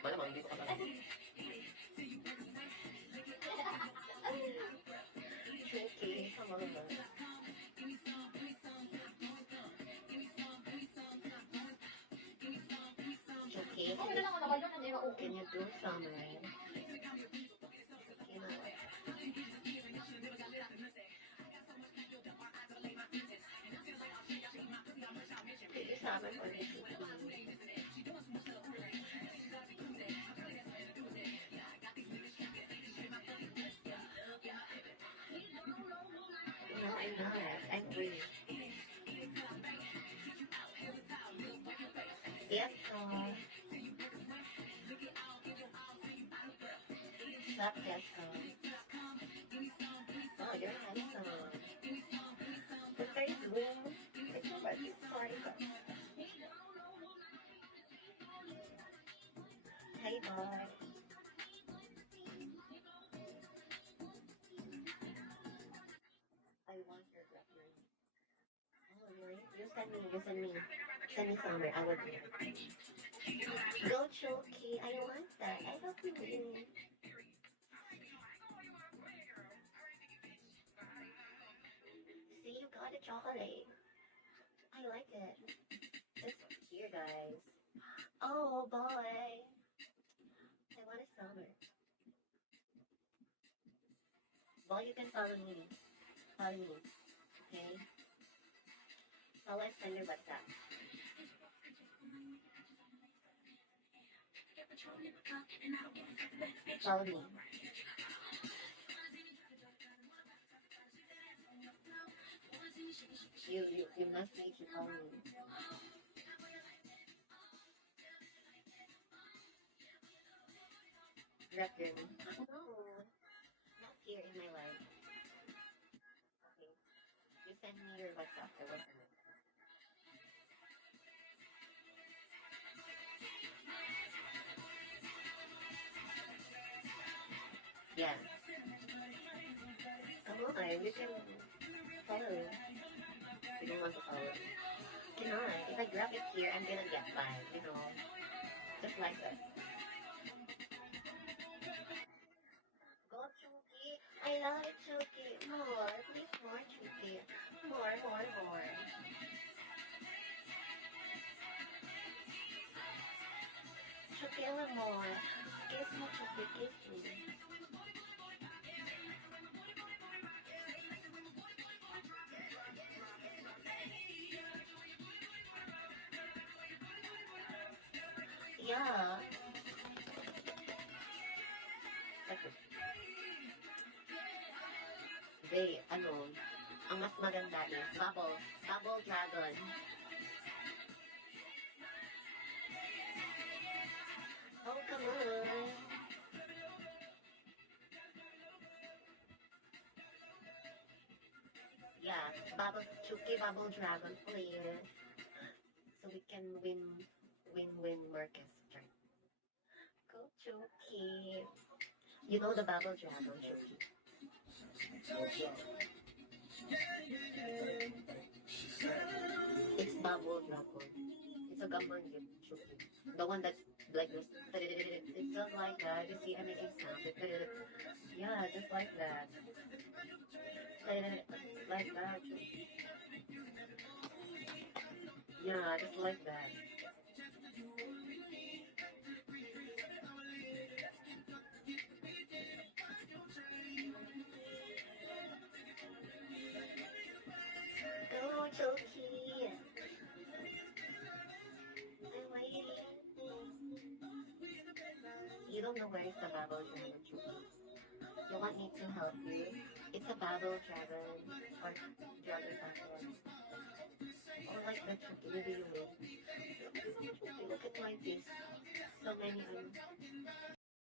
Malamang hindi ko kasama. Okay, sama naman. Okay, can you do summer? Okay na. Did you summer or did you No, I'm not. I'm free. Yes, Sup, Jessica? Oh, you're handsome. The third room. It's already sorry, but... Hey, boy. I want your reference. Oh, really? Send me somewhere. I will do it. Go, Choki. I want that. I hope you win. See, you got a chocolate. I like it. It's here, guys. Oh, boy. I want a summer. Boy, you can follow me. Follow me. Okay? Follow and send your WhatsApp. Follow me. You must need to follow me. Record. No, not here in my life. Okay. You send me your WhatsApp or whatever. Yeah. Come on, you can follow. You don't want to follow. Cannot. If I grab it here, I'm gonna get banned, you know. Just like that. Go, Chuki. I love it, Chuki. More. Please, more, Chuki. More. Chuki, I want more. Kiss me, Chuki. Kiss me. Yeah. They, ano, ang mas maganda is Bubble Dragon. Oh, come on. Yeah, Chuki Bubble Dragon, please. So we can win orchestra. Go, Chuki. You know the Bubble Dragon, Chuki. It's Bubble Dragon. It's a gummer Chuki. The one that's like this. It's just like that. You see, I'm making sound. Yeah, just like that. Like that. Yeah, just like that. Go, Chuki. I'm waiting. You don't know where is the Bubble Dragon, Chuki. You want me to help you? It's a Bubble Dragon or Dragon Bubble. Or like the Chuki, maybe you will. Look at my piece. So many